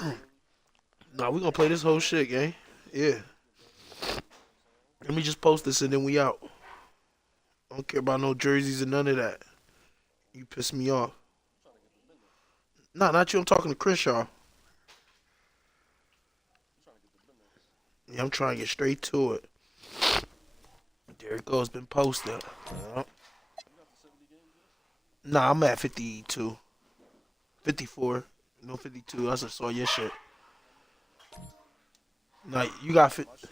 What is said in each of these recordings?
Nah, we gonna play this whole shit, gang. Yeah. Let me just post this and then we out. I don't care about no jerseys or none of that. You piss me off. Nah, not you. I'm talking to Crenshaw. Yeah, I'm trying to get straight to it. There it goes. Been posted. Nah, I'm at 52. 54. No, 52. I just saw your shit. Nah, you got 50.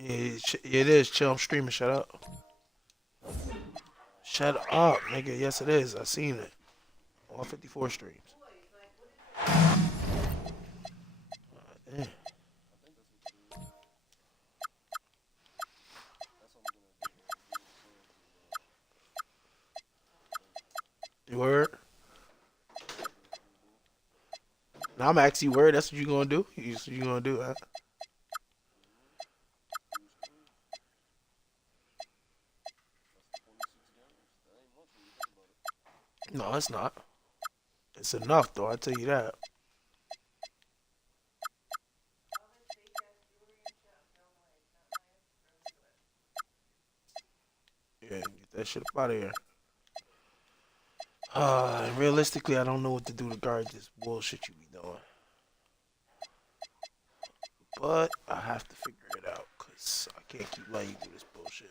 Yeah, it is. Chill. I'm streaming. Shut up. Shut up, nigga. Yes, it is. I seen it. All 54 streams. Damn. You word? Now I'm asking you word. That's what you gonna do? You gonna do that? No, it's not. It's enough, though. I tell you that. Yeah, get that shit up out of here. Realistically, I don't know what to do to guard this bullshit you be doing. But I have to figure it out, because I can't keep letting you do this bullshit.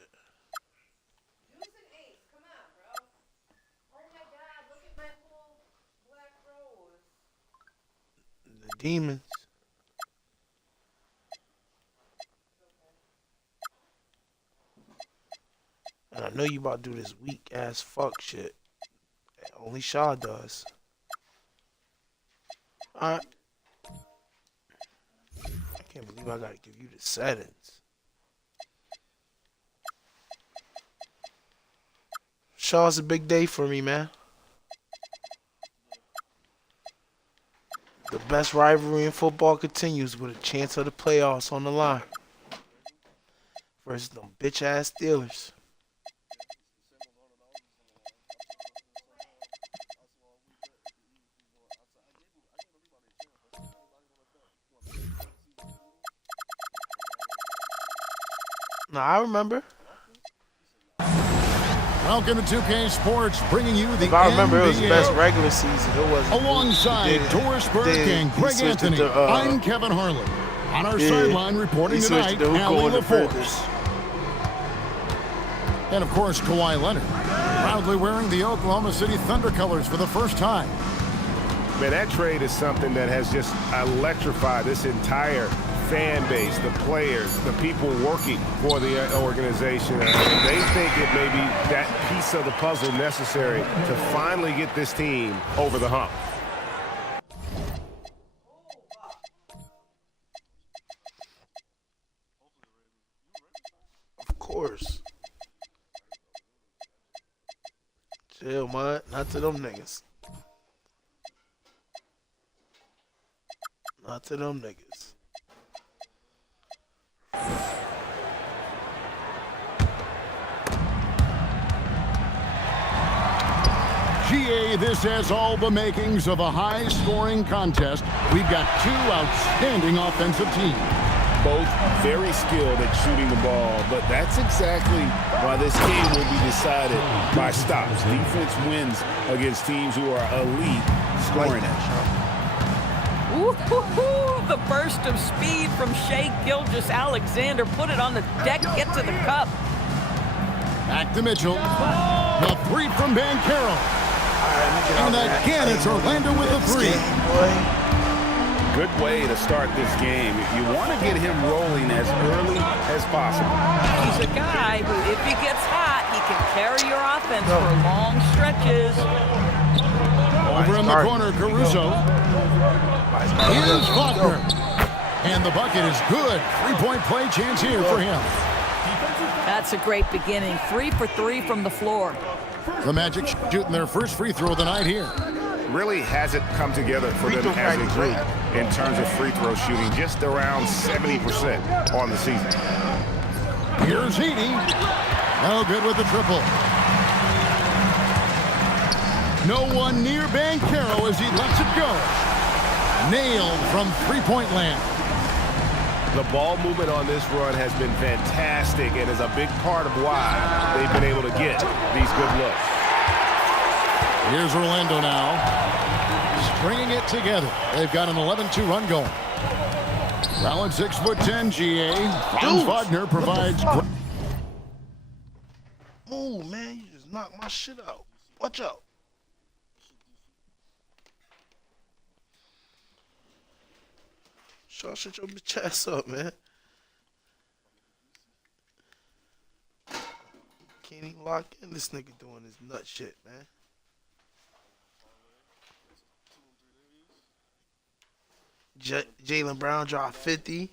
The demons. And I know you about to do this weak ass fuck shit. Only Shaw does. Alright. I can't believe I gotta give you the settings. Shaw's a big day for me, man. The best rivalry in football continues with a chance of the playoffs on the line. Versus them bitch ass Steelers. Nah, I remember. Welcome to 2K Sports, bringing you the If I remember, NBA. it was the best regular season. It was Alongside Doris Burke and Greg Anthony, I'm Kevin Harlan. On our sideline reporting tonight, Allie LaForce. And of course, Kawhi Leonard, proudly wearing the Oklahoma City Thunder colors for the first time. Man, that trade is something that has just electrified this entire fan base, the players, the people working for the organization. They think it may be that piece of the puzzle necessary to finally get this team over the hump. Of course. Chill, man. Not to them niggas. Not to them niggas. GA, this has all the makings of a high-scoring contest. We've got two outstanding offensive teams. Both very skilled at shooting the ball, but that's exactly why this game will be decided by stops. Defense wins against teams who are elite scoring it. Ooh, the burst of speed from Shai Gilgeous-Alexander. Put it on the deck, get to the cup. Back to Mitchell. The three from Banchero. And again, it's Orlando with the three. Good way to start this game. You want to get him rolling as early as possible. He's a guy who, if he gets hot, he can carry your offense for long stretches. Over in the corner, Caruso. Here's Faulkner. And the bucket is good. Three-point play chance here for him. That's a great beginning. 3 for 3 from the floor. The Magic shooting their first free throw of the night here. Really hasn't come together for them as a group in terms of free throw shooting, just around 70% on the season. Here's Heaney. No good with the triple. No one near Banchero as he lets it go. Nailed from three-point land. The ball movement on this run has been fantastic and is a big part of why they've been able to get these good looks. Here's Orlando now. Stringing it together. They've got an 11-2 run going. Solid 6'10", GA. Franz Wagner provides. Oh, man, you just knocked my shit out. Watch out. Shut your bitch ass up, man. Can't even lock in. This nigga doing his nut shit, man. Jaylen Brown dropped 50.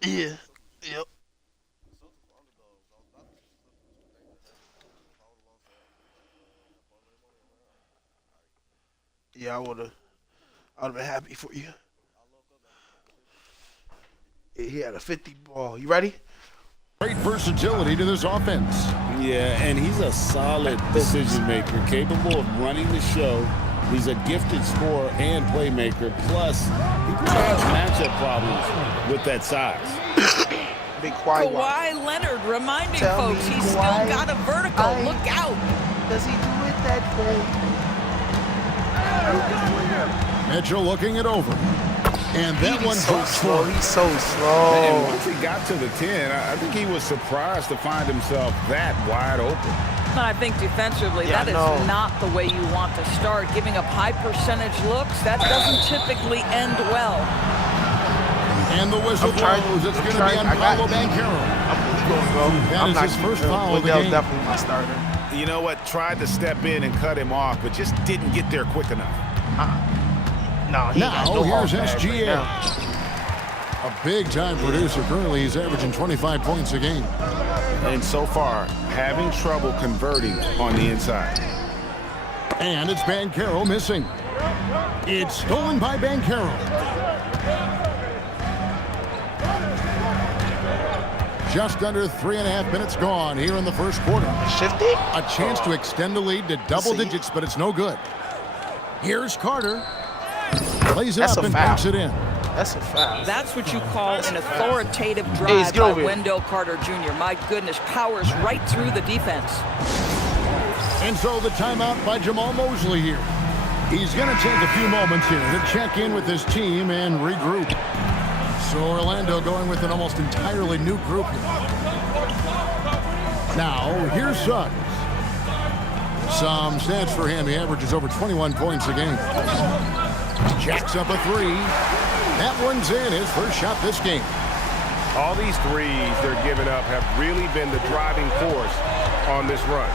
Yeah. Yep. Yeah, I'd have been happy for you. He had a 50 ball. You ready? Great versatility to this offense. Yeah, and he's a solid decision maker, capable of running the show. He's a gifted scorer and playmaker. Plus, he provides matchup problems with that size. Big quiet. Kawhi Leonard reminding folks he's still got a vertical. Look out. Does he do it that way? Mitchell looking it over. And that one so drops slow. for. He's so slow. And once he got to the 10, I think he was surprised to find himself that wide open. But I think defensively, that is not the way you want to start. Giving up high percentage looks, that doesn't typically end well. And the whistle blows. It's going to be on Paolo Banchero. That is his first foul of the game. Definitely my starter. You know what? Tried to step in and cut him off, but just didn't get there quick enough. No, he got no here's ball back SGA. right A big-time producer. Currently, he's averaging 25 points a game. And so far, having trouble converting on the inside. And it's Banchero missing. It's stolen by Banchero. Just under 3.5 minutes gone here in the first quarter. Shifty? A chance to extend the lead to double digits, but it's no good. Here's Carter. Plays it up and banks it in. That's a foul. That's what you call an authoritative drive by Wendell Carter Jr. My goodness, powers right through the defense. And so the timeout by Jamal Mosley here. He's going to take a few moments here to check in with his team and regroup. So Orlando going with an almost entirely new group here. Now, here's Suggs. Some stats for him. He averages over 21 points a game. Jacks up a three. That one's in, his first shot this game. All these threes they're giving up have really been the driving force on this run.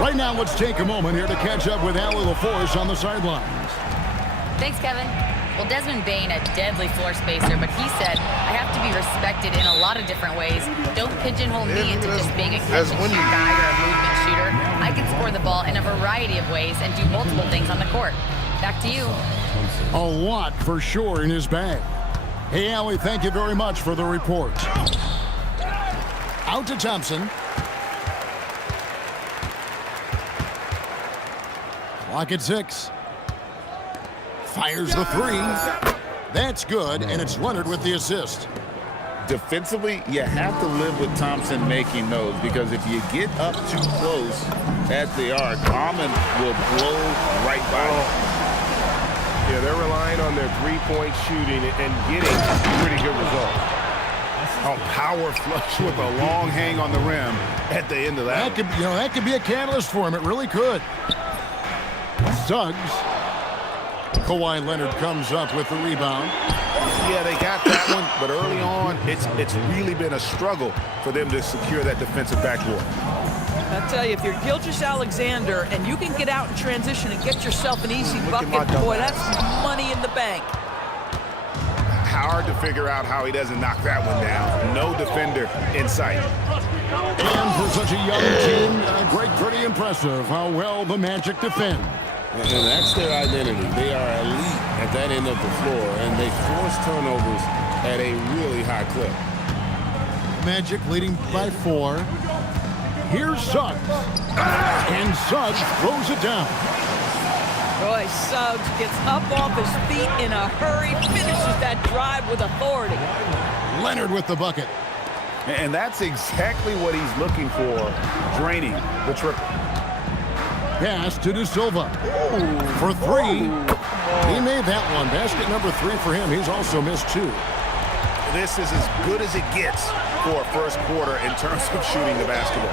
Right now, let's take a moment here to catch up with Allie LaForce on the sidelines. Thanks, Kevin. Well, Desmond Bane, a deadly floor spacer, but he said, I have to be respected in a lot of different ways. Don't pigeonhole me into just being a catch-and-shoot guy or a movement shooter. I can score the ball in a variety of ways and do multiple things on the court. Back to you. A lot for sure in his bag. Hey, Allie, thank you very much for the report. Out to Thompson. Clock at 6. Fires the three. That's good, and it's Leonard with the assist. Defensively, you have to live with Thompson making those, because if you get up too close at the arc, Almond will blow right by you. Yeah, they're relying on their three-point shooting and getting pretty good results. Oh, power flush with a long hang on the rim at the end of that. That could be a catalyst for him. It really could. Suggs. Kawhi Leonard comes up with the rebound. Yeah, they got that one, but early on, it's really been a struggle for them to secure that defensive backboard. I tell you, if you're Gilgeous-Alexander and you can get out in transition and get yourself an easy bucket, boy, that's money in the bank. Hard to figure out how he doesn't knock that one down. No defender in sight. And for such a young team, pretty impressive how well the Magic defend. And that's their identity. They are elite at that end of the floor, and they force turnovers at a really high clip. Magic leading by 4. Here's Suggs. And Suggs throws it down. Boy, Suggs gets up off his feet in a hurry, finishes that drive with authority. Leonard with the bucket. And that's exactly what he's looking for, draining the triple. Pass to De Silva. For three. He made that one. Basket number 3 for him. He's also missed 2. This is as good as it gets for a first quarter in terms of shooting the basketball.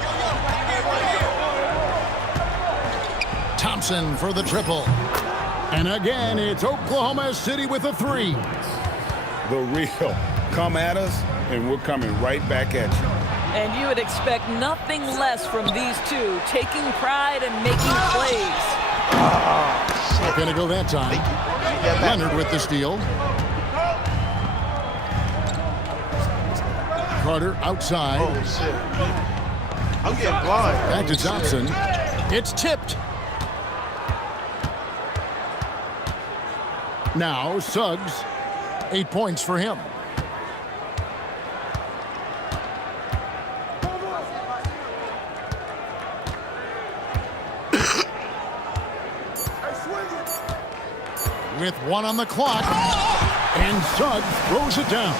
Thompson for the triple. And again, it's Oklahoma City with a 3. The real. Come at us, and we're coming right back at you. And you would expect nothing less from these two, taking pride and making plays. Not going to go that time. Leonard with the steal. Carter outside. Oh, shit. I'm getting blind. Back to Thompson. It's tipped. Now Suggs. 8 points for him. With 1 on the clock. And Suggs throws it down.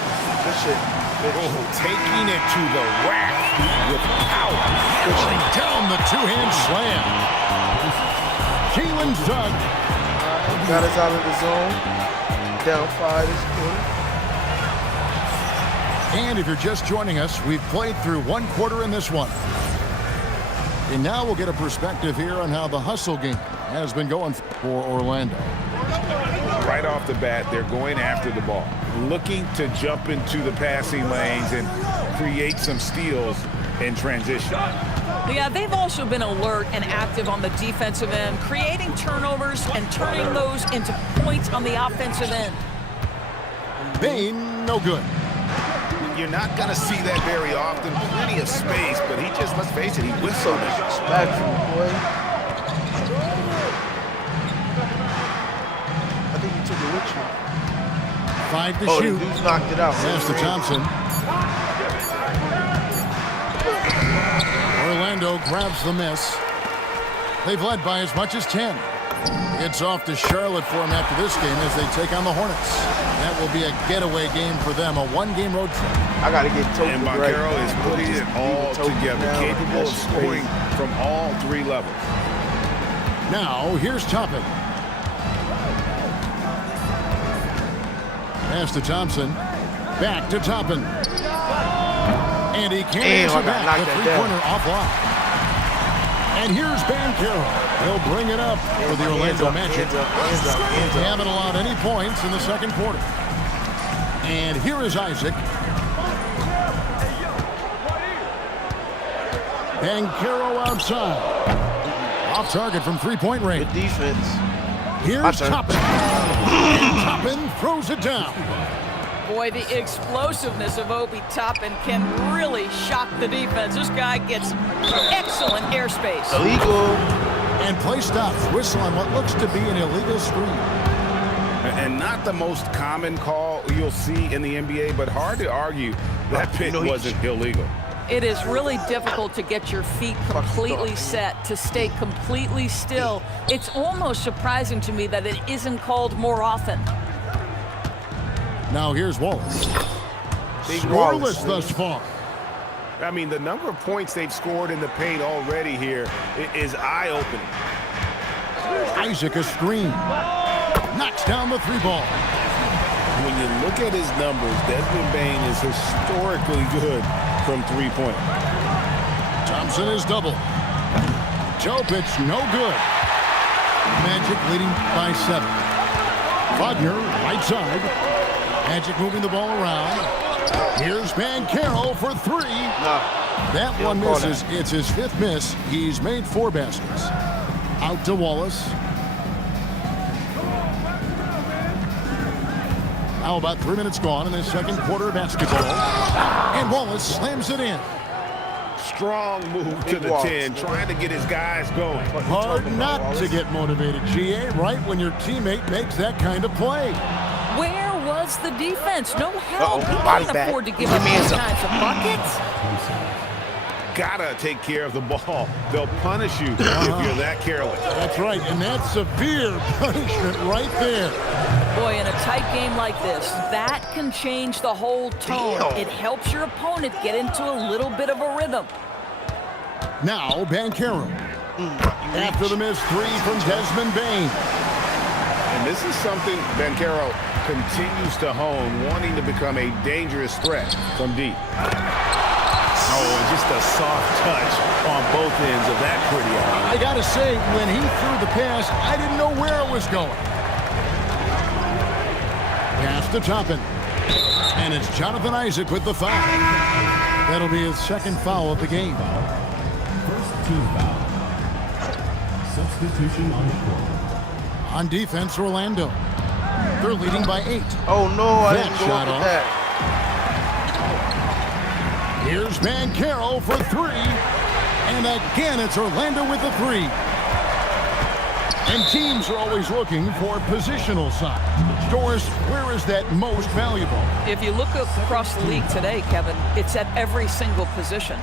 Good shit. Oh, taking it to the rack with power. Pushing down the two-hand slam. Jalen Suggs. Got us out of the zone. Down 5 this quarter. And if you're just joining us, we've played through 1 quarter in this one. And now we'll get a perspective here on how the hustle game has been going for Orlando. Right off the bat, they're going after the ball, looking to jump into the passing lanes and create some steals in transition. Yeah, they've also been alert and active on the defensive end, creating turnovers and turning those into points on the offensive end. Bain, no good. You're not going to see that very often. Plenty of space, but he just, let's face it, he whistled it. Disrespectful, boy. I think you took it with you. 5 to Oh, shoot. the dude's knocked it out. Pass to Thompson. Orlando grabs the miss. They've led by as much as 10. It's off to Charlotte for them after this game as they take on the Hornets. That will be a getaway game for them, a 1-game road trip. I got to get told. And Banchero is putting it all together, capable of scoring from all 3 levels. Now, here's Toppin. Pass to Thompson. Back to Toppin. And he can't answer back. The three-pointer offline. And here's Banchero. He'll bring it up for the Orlando Magic. They haven't allowed any points in the second quarter. And here is Isaac. Banchero outside. Off target from three-point range. Good defense. Here's Toppin. And Toppin throws it down. Boy, the explosiveness of Obi Toppin can really shock the defense. This guy gets excellent airspace. Illegal. And play stops. Whistle on what looks to be an illegal screen. And not the most common call you'll see in the NBA, but hard to argue that pick wasn't illegal. It is really difficult to get your feet completely set, to stay completely still. It's almost surprising to me that it isn't called more often. Now here's Wallace. Big Scoreless Wallace, thus far. I mean, the number of points they've scored in the paint already here is eye-opening. Isaac a screen. Knocks down the 3-ball. When you look at his numbers, Desmond Bain is historically good from three-point. Thompson is double. Jokic, no good. Magic leading by 7. Wagner, right side. Magic moving the ball around. Here's Banchero for 3. That one misses. It's his 5th miss. He's made 4 baskets. Out to Wallace. Now about 3 minutes gone in the second quarter of basketball. And Wallace slams it in. Strong move to the 10, trying to get his guys going. Hard not to get motivated, GA, right when your teammate makes that kind of play. Where was the defense? No help. You body can't back. afford to give up these kinds of buckets. gotta take care of the ball. They'll punish you if you're that careless. That's right, and that's severe punishment right there. Boy, in a tight game like this, that can change the whole tone. Damn. It helps your opponent get into a little bit of a rhythm. Now, Banchero. After the missed three from Desmond Bain. And this is something Banchero continues to hone, wanting to become a dangerous threat from deep. Oh, and just a soft touch on both ends of that pretty eye. I got to say, when he threw the pass, I didn't know where it was going. Pass to Toppin. And it's Jonathan Isaac with the foul. That'll be his second foul of the game. First team foul. Substitution on the court. On defense, Orlando. They're leading by 8. Oh, no, I That didn't go shot up off. with that. Here's Banchero for 3. And again, it's Orlando with the 3. And teams are always looking for positional size. Doris, where is that most valuable? If you look across the league today, Kevin, it's at every single position.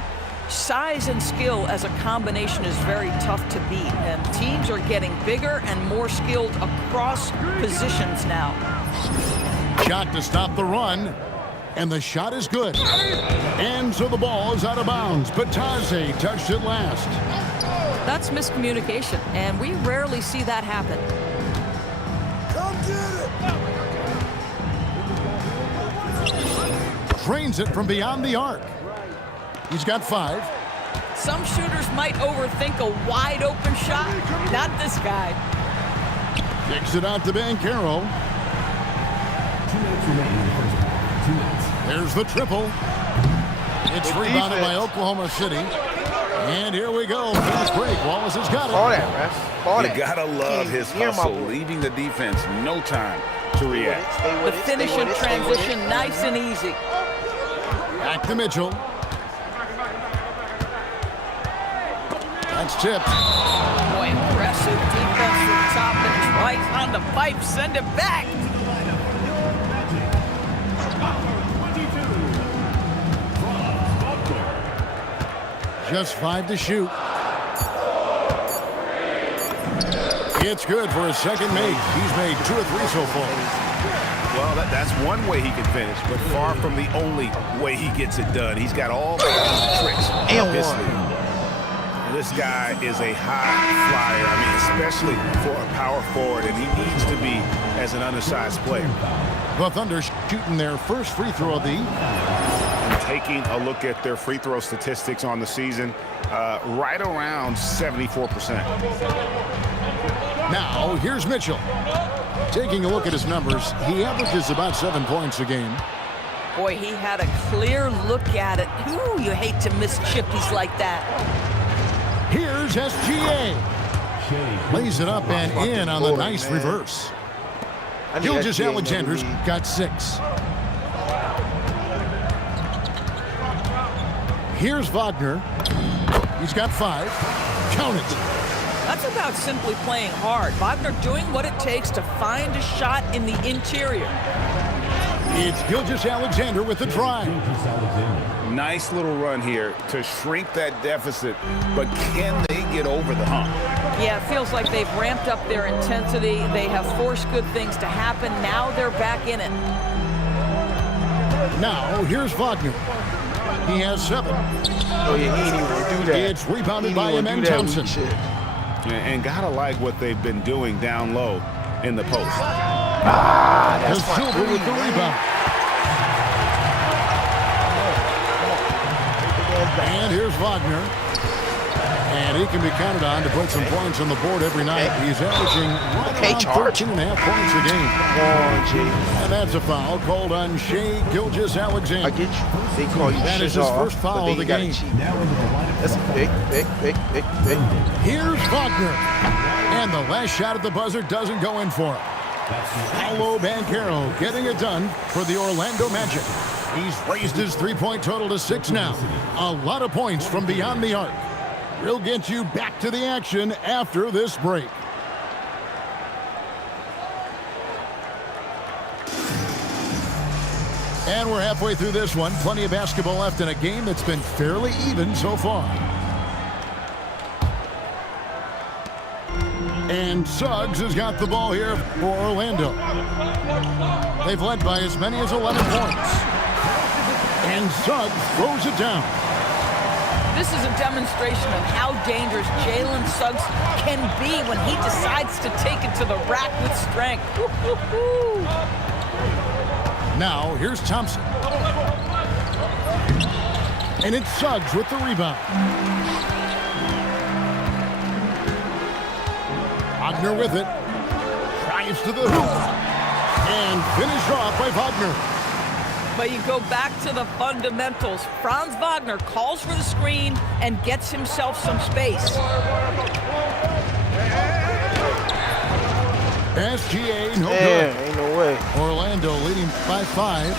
Size and skill as a combination is very tough to beat, and teams are getting bigger and more skilled across positions now. Shot to stop the run, and the shot is good. And so the ball is out of bounds. Batase touched it last. That's miscommunication, and we rarely see that happen. Drains it from beyond the arc. He's got 5. Some shooters might overthink a wide open shot. Not this guy. Kicks it out to Banchero. 2 minutes remaining in the first half. 2 minutes. There's the triple. It's Good rebounded by defense. Oklahoma City. And here we go. Fast break. Wallace has got Call it. that, man. Call You that. gotta love his Near my hustle, boy. leaving the defense no time to react. Stay The with it, stay finish with and it, stay with it. transition, nice and easy. Back to Mitchell. That's tipped. Boy, impressive defense from top and tries on the pipe, send it back. Just 5 to shoot. It's good for his second make. He's made 2 or 3 so far. Well, that's one way he can finish, but far from the only way he gets it done. He's got all the tricks And up his one. sleeve. This guy is a high flyer. I mean, especially for a power forward, and he needs to be as an undersized player. The Thunder shooting their first free throw of the evening. And taking a look at their free throw statistics on the season, right around 74%. Now, here's Mitchell. Taking a look at his numbers, he averages about 7 points a game. Boy, he had a clear look at it. Ooh, you hate to miss chippies like that. Here's SGA. Lays it up and in on the boy, nice man. reverse. I need Gilgeous SGA in Alexander's the league. got 6. Here's Wagner. He's got 5. Count it. That's about simply playing hard. Wagner doing what it takes to find a shot in the interior. It's Gilgeous Alexander with the drive. Gilgeous Alexander. Nice little run here to shrink that deficit, but can they get over the hump? Yeah, it feels like they've ramped up their intensity. They have forced good things to happen. Now they're back in it. Now, here's Wagner. He has 7. Oh, yeah, he ain't even gonna do that. It's rebounded He by ain't gonna Amen do that Thompson. weak shit. And gotta like what they've been doing down low in the post. That's my Silver with the man. rebound. And here's Wagner. And he can be counted on to put some points on the board every night. He's averaging right Okay, around charge. 13.5 points a game. Come on, G. And that's a foul called on Shea Gilgeous I Alexander. get you. They call you That is shit his off, first but foul then of the you gotta game. cheat. Now into the lineup. That's a big. Here's Wagner. And the last shot at the buzzer doesn't go in for him. Paolo Banchero getting it done for the Orlando Magic. He's raised his three-point total to 6 now. A lot of points from beyond the arc. We'll get you back to the action after this break. And we're halfway through this one. Plenty of basketball left in a game that's been fairly even so far. And Suggs has got the ball here for Orlando. They've led by as many as 11 points. And Suggs throws it down. This is a demonstration of how dangerous Jalen Suggs can be when he decides to take it to the rack with strength. Woo-hoo-hoo. Now, here's Thompson. And it's Suggs with the rebound. Wagner with it. Drives to the hoop. And finished off by Wagner. But you go back to the fundamentals. Franz Wagner calls for the screen and gets himself some space. SGA, no good. Ain't no way. Orlando leading by 5.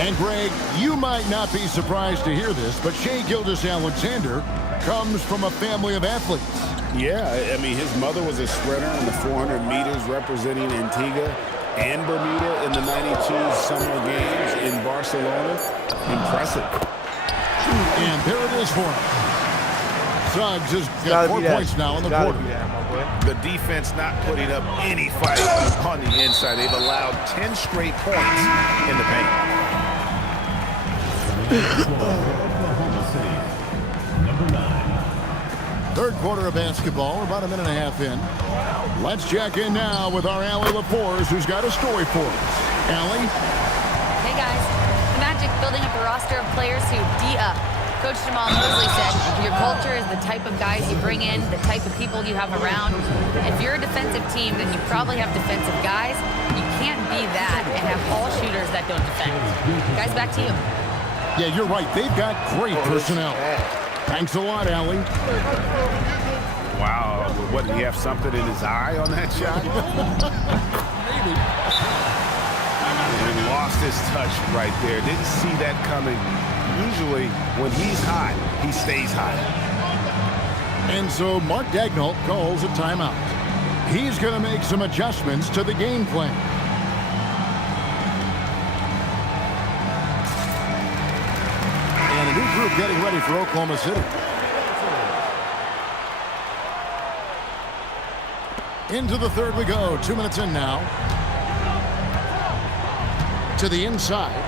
And Greg, you might not be surprised to hear this, but Shai Gilgeous-Alexander comes from a family of athletes. Yeah, I mean, his mother was a sprinter in the 400 meters representing Antigua and Bermuda in the 92 Summer Games in Barcelona. Impressive. And there it is for him. Suggs has got 4 points now in the quarter. The defense not putting up any fight on the inside. They've allowed 10 straight points in the paint. Oklahoma City, number 9. Third quarter of basketball. We're about a minute and a half in. Let's check in now with our Allie LaForce, who's got a story for us. Allie? Hey, guys. The Magic building up a roster of players who D-up. Coach Jamal Mosley said, your culture is the type of guys you bring in, the type of people you have around. If you're a defensive team, then you probably have defensive guys. You can't be that and have all shooters that don't defend. Guys, back to you. Yeah, you're right. They've got great personnel. Thanks a lot, Allie. Wow. What, did he have something in his eye on that shot? Maybe. He lost his touch right there. Didn't see that coming. Usually, when he's hot, he stays hot. And so Mark Daigneault calls a timeout. He's going to make some adjustments to the game plan. And a new group getting ready for Oklahoma City. Into the third we go. 2 minutes in now. To the inside.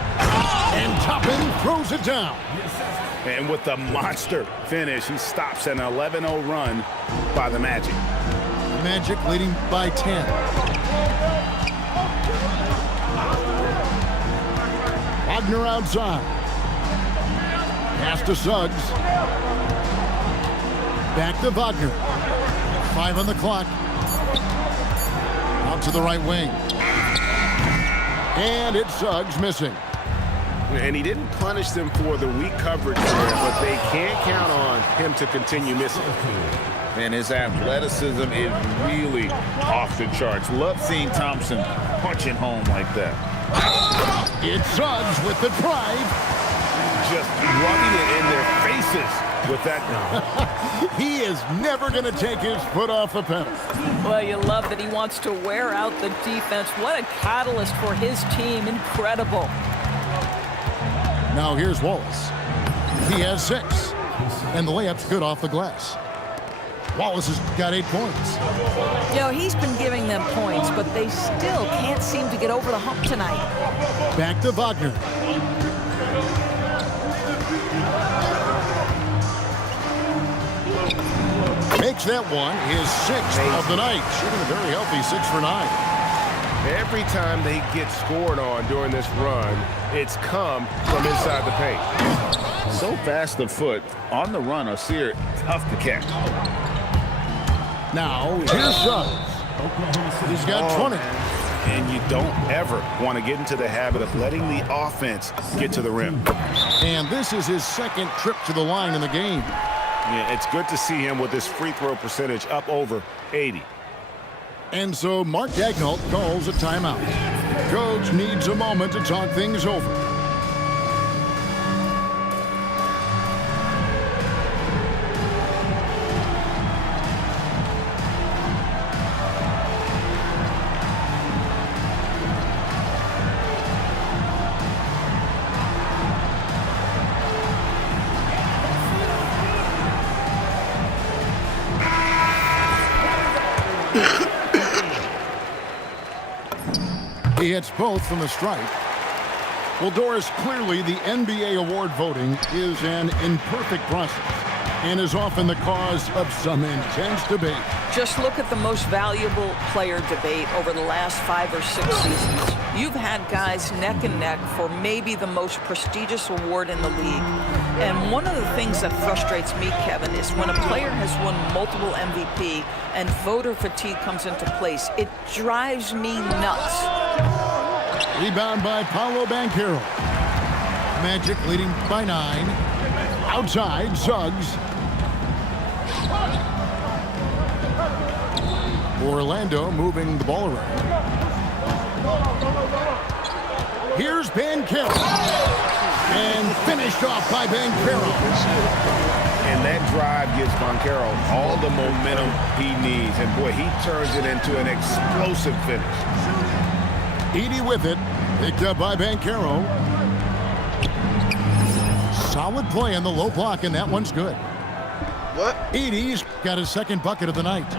And Toppin throws it down. And with the monster finish, he stops an 11-0 run by the Magic. Magic leading by 10. Wagner outside. Pass to Suggs. Back to Wagner. 5 on the clock. Out to the right wing. And it's Suggs missing. And he didn't punish them for the weak coverage there, but they can't count on him to continue missing. And his athleticism is really off the charts. Love seeing Thompson punching home like that. It's Suggs with the drive. Just rubbing it in their faces with that. He is never going to take his foot off the pedal. Well, you love that he wants to wear out the defense. What a catalyst for his team. Incredible. Now here's Wallace. He has 6. And the layup's good off the glass. Wallace has got 8 points. You know, he's been giving them points, but they still can't seem to get over the hump tonight. Back to Wagner. Makes that one his 6th of the night. Shooting a very healthy 6 for 9. Every time they get scored on during this run, it's come from inside the paint. So fast of foot on the run, Osir, tough to catch. Now, here's Suggs. He's got 20. And you don't ever want to get into the habit of letting the offense get to the rim. And this is his 2nd trip to the line in the game. Yeah, it's good to see him with his free throw percentage up over 80. And so Mark Daigneault calls a timeout. Coach needs a moment to talk things over. He hits both from the stripe. Well, Doris, clearly the NBA award voting is an imperfect process and is often the cause of some intense debate. Just look at the most valuable player debate over the last 5 or 6 seasons. You've had guys neck and neck for maybe the most prestigious award in the league. And one of the things that frustrates me, Kevin, is when a player has won multiple MVP and voter fatigue comes into place. It drives me nuts. Rebound by Paolo Banchero. Magic leading by 9. Outside, Suggs. Orlando moving the ball around. Here's Banchero. And finished off by Banchero. And that drive gives Banchero all the momentum he needs. And, boy, he turns it into an explosive finish. Edey with it. Picked up by Banchero. Solid play in the low block, and that one's good. What? Edey's got his second bucket of the night.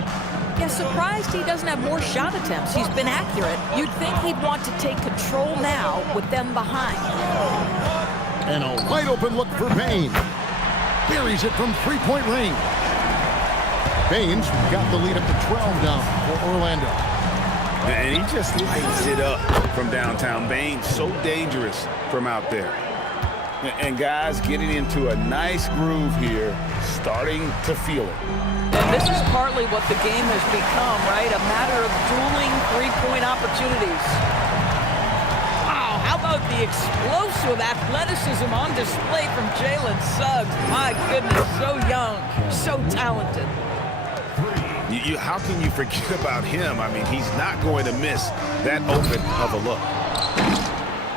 Yeah, surprised he doesn't have more shot attempts. He's been accurate. You'd think he'd want to take control now with them behind. And a wide open look for Bain. Buries it from three-point range. Baines got the lead up to 12 now for Orlando. And he just lights it up from downtown. Baines so dangerous from out there. And guys getting into a nice groove here, starting to feel it. And this is partly what the game has become, right? A matter of dueling three-point opportunities. Wow, how about the explosive athleticism on display from Jalen Suggs? My goodness, so young, so talented. How can you forget about him? I mean, he's not going to miss that open of a look.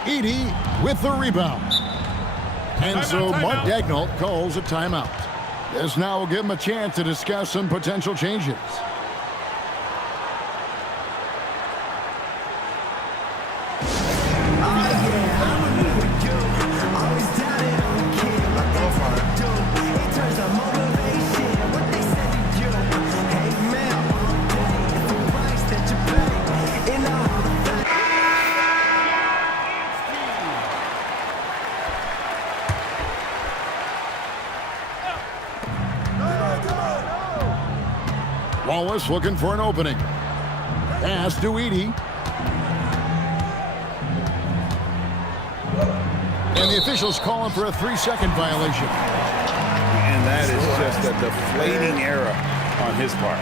Edey with the rebound. And so Mark Daigneault calls a timeout. This now will give him a chance to discuss some potential changes. Wallace looking for an opening. Pass to Edey. And the officials calling for a 3-second violation. And that is just a deflating error on his part.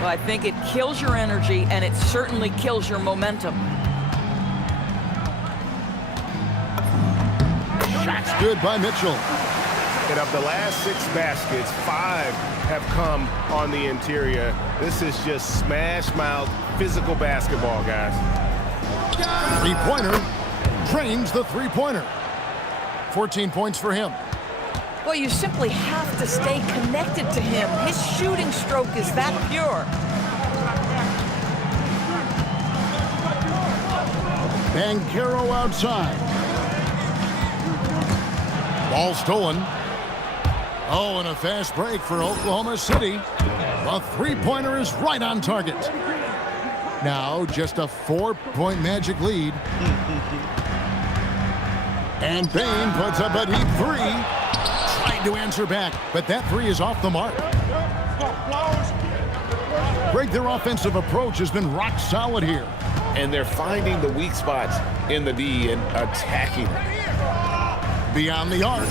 Well, I think it kills your energy, and it certainly kills your momentum. Shots good by Mitchell. And of the last 6 baskets, 5 have come on the interior. This is just smash-mouth physical basketball, guys. Three-pointer. Drains the three-pointer. 14 points for him. Well, you simply have to stay connected to him. His shooting stroke is that pure. Banchero outside. Ball stolen. Oh, and a fast break for Oklahoma City. The three-pointer is right on target. Now just a 4-point Magic lead. And Bain puts up a deep 3. Trying to answer back, but that 3 is off the mark. Greg, their offensive approach has been rock solid here. And they're finding the weak spots in the D and attacking them. Beyond the arc.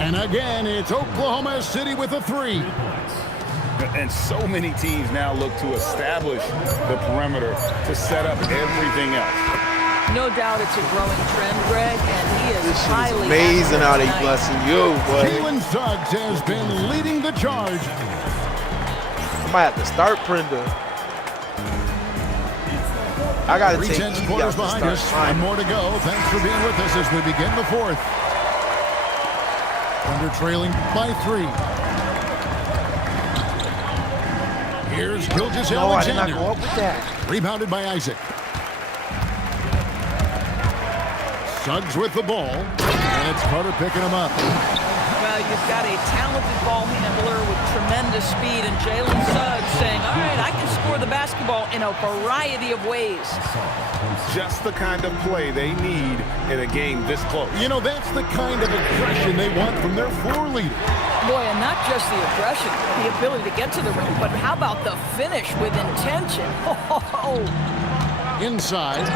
And again, it's Oklahoma City with a 3. And so many teams now look to establish the perimeter to set up everything else. No doubt it's a growing trend, Greg, and he is This shit is highly amazing how they tonight. blessing you, boy. Jalen Suggs has been leading the charge. I might have to start Prenda. I gotta take 3 Edey quarters out to behind start us. mine. One more to go. Thanks for being with us as we begin the 4th. Under trailing by 3. Here's Gilgeous No, I did not Alexander. go up with that. Rebounded by Isaac. Suggs with the ball. And it's Carter picking him up. Well, you've got a talented ball handler with tremendous tremendous speed, and Jalen Suggs saying, all right, I can score the basketball in a variety of ways. Just the kind of play they need in a game this close. You know, that's the kind of aggression they want from their floor leader. Boy, and not just the aggression, the ability to get to the rim, but how about the finish with intention? Oh. Inside,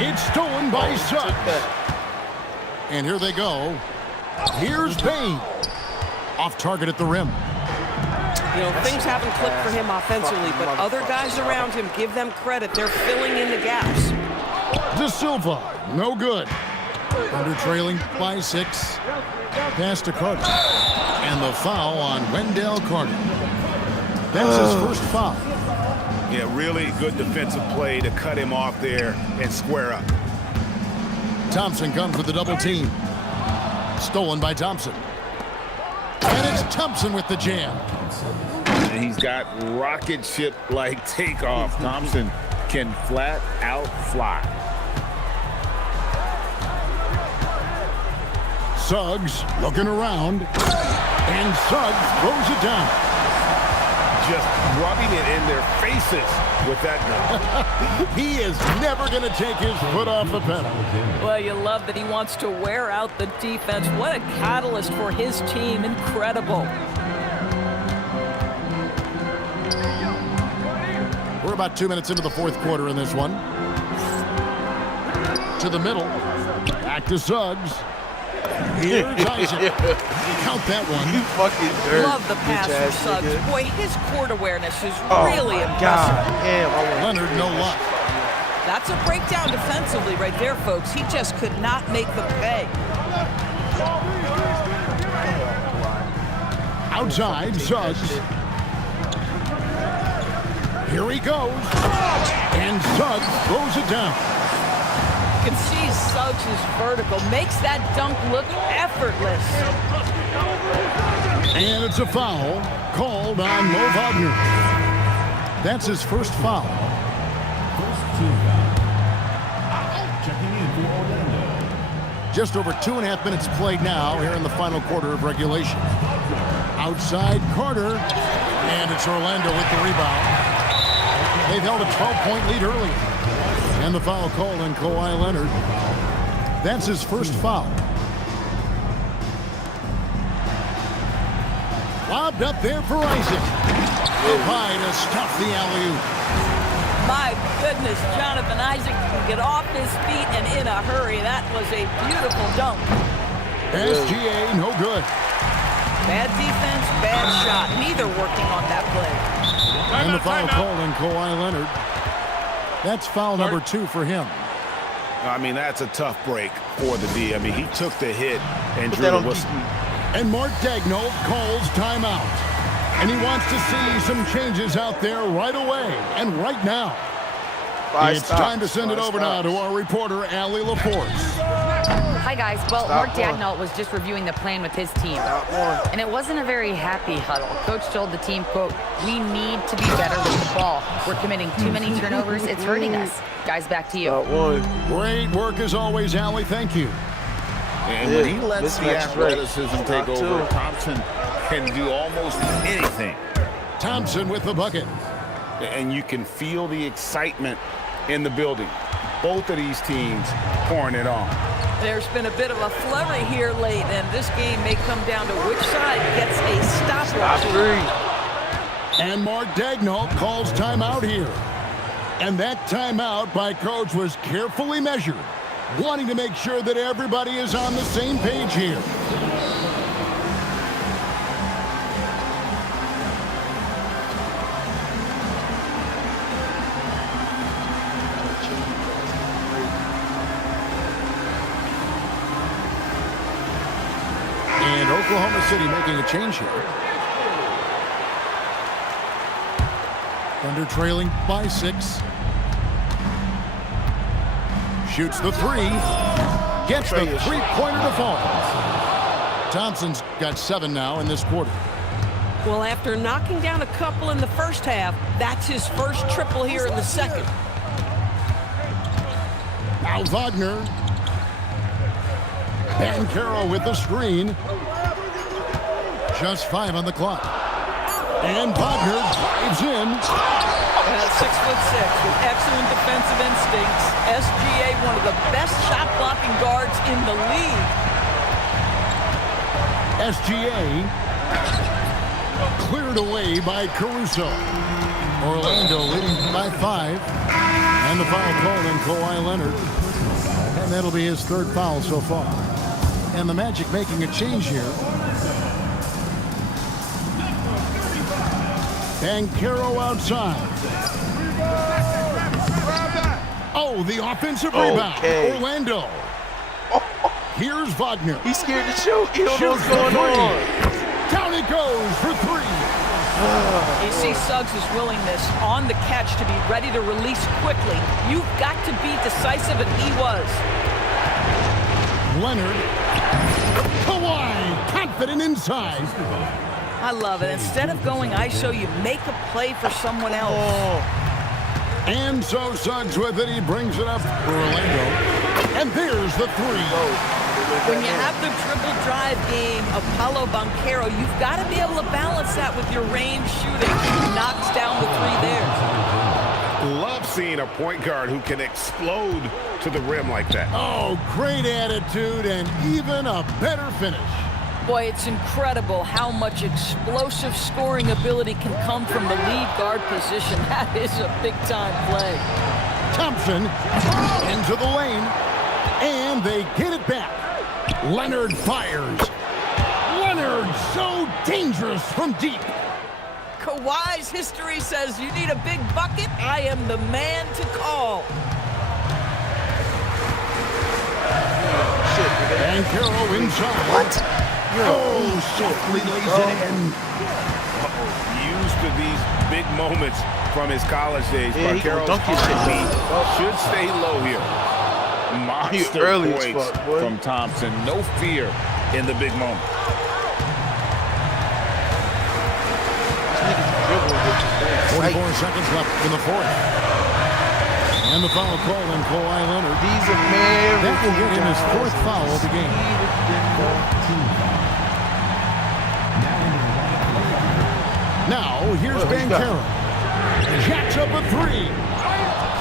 it's stolen by Suggs. And here they go. Here's Bain. Off target at the rim. You know, things haven't clicked for him offensively, but other guys around him, give them credit. They're filling in the gaps. De Silva, no good. Under trailing by 6. Pass to Carter. And the foul on Wendell Carter. That's his first foul. Yeah, really good defensive play to cut him off there and square up. Thompson comes with the double team. Stolen by Thompson. And it's Thompson with the jam. And he's got rocket ship-like takeoff. Thompson can flat out fly. Suggs looking around. And Suggs throws it down. Just rubbing it in their faces with that gun. He is never going to take his foot off the pedal. Well, you love that he wants to wear out the defense. What a catalyst for his team. Incredible. We're about 2 minutes into the fourth quarter in this one. To the middle. Back to Suggs. Here's Isaac. Count that one. You fucking dirt. Love the pass from Suggs. Nigga. Boy, his court awareness is Oh really my impressive. God. Damn, I want Leonard, no luck. That's a breakdown defensively right there, folks. He just could not make the pay. Outside, Suggs. Here he goes. And Suggs throws it down. You can see Suggs' vertical makes that dunk look effortless. And it's a foul called on Mo Wagner. That's his first foul. First team foul. Checking in for Orlando. Just over 2.5 minutes played now here in the final quarter of regulation. Outside, Carter. And it's Orlando with the rebound. They've held a 12-point lead early. And the foul called on Kawhi Leonard. That's his first foul. Lobbed up there for Isaac. Up high to stuff the alley-oop. My goodness, Jonathan Isaac can get off his feet and in a hurry. That was a beautiful dunk. SGA, no good. Bad defense, bad shot. Neither working on that play. And the foul called on Kawhi Leonard. That's foul number 2 for him. I mean, that's a tough break for the D. I mean, he took the hit and Put drew that the on whistle. And Mark Daigneault calls timeout. And he wants to see some changes out there right away and right now. It's time to send it over now to our reporter, Allie LaForce. Hi, guys. Well, Mark Daigneault was just reviewing the plan with his team. And it wasn't a very happy huddle. Coach told the team, quote, "We need to be better with the ball. We're committing too many turnovers. It's hurting us." Guys, back to you. Great work as always, Allie. Thank you. And when he lets the athleticism take over, Thompson can do almost anything. Thompson with the bucket. And you can feel the excitement in the building. Both of these teams pouring it on. There's been a bit of a flurry here late, and this game may come down to which side gets a stopwatch. And Mark Daigneault calls timeout here. And that timeout by Coach was carefully measured, wanting to make sure that everybody is on the same page here. And Oklahoma City making a change here. Thunder trailing by 6. Shoots the 3. Gets the three-pointer to fall. Thompson's got 7 now in this quarter. Well, after knocking down a couple in the first half, that's his first triple here in the second. Now Wagner. Bancaro with the screen. Just 5 on the clock. And Wagner drives in. 6'6" with excellent defensive instincts. SGA, one of the best shot blocking guards in the league. SGA cleared away by Caruso. Orlando leading by 5. And the foul called on Kawhi Leonard. And that'll be his 3rd foul so far. And the Magic making a change here. Banchero outside. Oh, the offensive rebound. Orlando. Here's Wagner. He's scared to shoot. He don't know what's going on. Down it goes for 3. You see Suggs' willingness on the catch to be ready to release quickly. You've got to be decisive, and he was. Leonard. Kawhi, confident inside. I love it. Instead of going ISO, you make a play for someone else. And so Suggs with it. He brings it up for Orlando. And there's the 3. When you have the triple drive game of Paolo Banchero, you've got to be able to balance that with your range shooting. He knocks down the 3 there. Love seeing a point guard who can explode to the rim like that. Oh, great attitude and even a better finish. Boy, it's incredible how much explosive scoring ability can come from the lead guard position. That is a big-time play. Thompson into the lane, and they get it back. Leonard fires. Leonard so dangerous from deep. Kawhi's history says you need a big bucket. I am the man to call. Banchero inside. What? Oh, softly lays it in. Used to these big moments from his college days. Yeah, Banchero's should stay low here. Monster points from Thompson. No fear in the big moment. 44 seconds left in the 4th. And the foul called on Kawhi Leonard. These Americans. That will get him his 4th foul of the game. Now, here's Banchero. Jacks up a 3.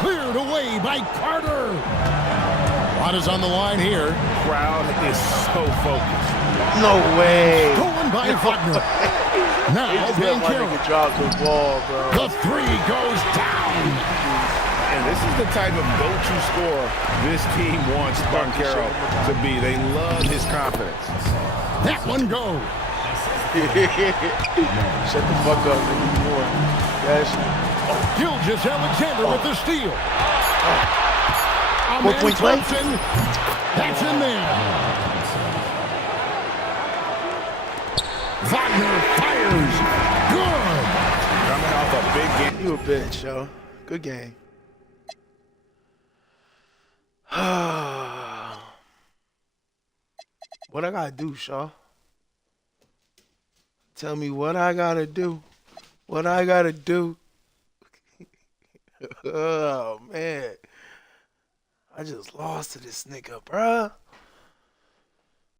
Cleared away by Carter. What is on the line here? Crowd is so focused. No way. Stolen by Wagner. Now, Banchero. Drop the ball, bro. The 3 goes down. And this is the type of go-to scorer this team wants Banchero to be. They love his confidence. That one goes. Shut the fuck up, nigga. Gilgeous Alexander with the steal. 4-point play. That's in there. Wagner fires. Good. Coming off a big game. You a bitch, yo. Good game. What I gotta do, Shaw? Tell me what I gotta do. What I gotta do. Oh, man. I just lost to this nigga, bruh.